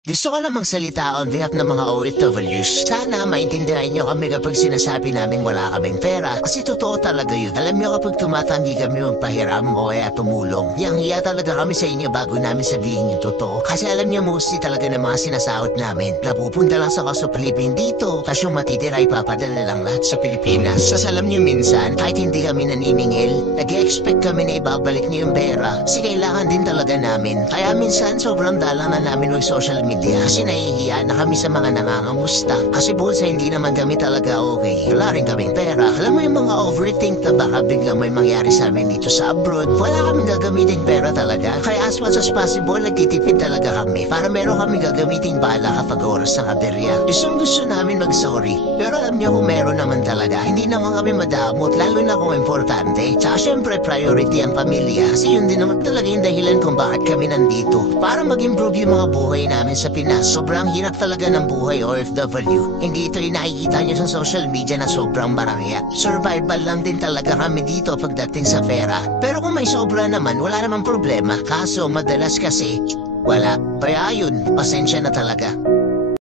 Gusto ko lang magsalita on behalf ng mga OFWs. Sana maintindihan niyo kami kapag sinasabi namin wala kaming pera. Kasi totoo talaga yun. Alam niyo kapag tumatanggi kami magpahiram o kaya tumulong, hiyang-hiya talaga kami sa inyo bago namin sabihin yung totoo. Kasi alam niyo mostly talaga ng mga sinasahod namin napupunta lang sa kaso Pilipin dito. Tapos yung matitira ipapadala lang lahat sa Pilipinas. Tapos alam niyo minsan, kahit hindi kami naniningil, nag-expect kami na ibabalik niyo yung pera. Kasi kailangan din talaga namin. Kaya minsan sobrang dalang na namin ng social media. Kasi nahihiya na kami sa mga nangangamusta. Kasi buong sa hindi naman kami talaga okay, wala rin kaming pera. Alam mo yung mga overthink na baka biglang may mangyari sa amin dito sa abroad. Wala kaming gagamitin pera talaga. Kaya as much as possible, nagtitipid talaga kami. Para meron kami gagamiting bala kapag oras ng aberya. Gusto namin mag-sorry. Pero alam niyo kung meron naman talaga, hindi naman kami madamot. Lalo na kung importante. Tsaka syempre priority ang pamilya. Kasi yun din naman talaga yung dahilan kung bakit kami nandito. Para mag-improve yung mga buhay namin sa Pinas. Sobrang hirap talaga ng buhay OFW. Hindi ito yung nakikita nyo sa social media na sobrang marangya. Survival lang din talaga kami dito pagdating sa pera. Pero kung may sobra naman, wala namang problema. Kaso madalas kasi, wala. Kaya yun, pasensya na talaga.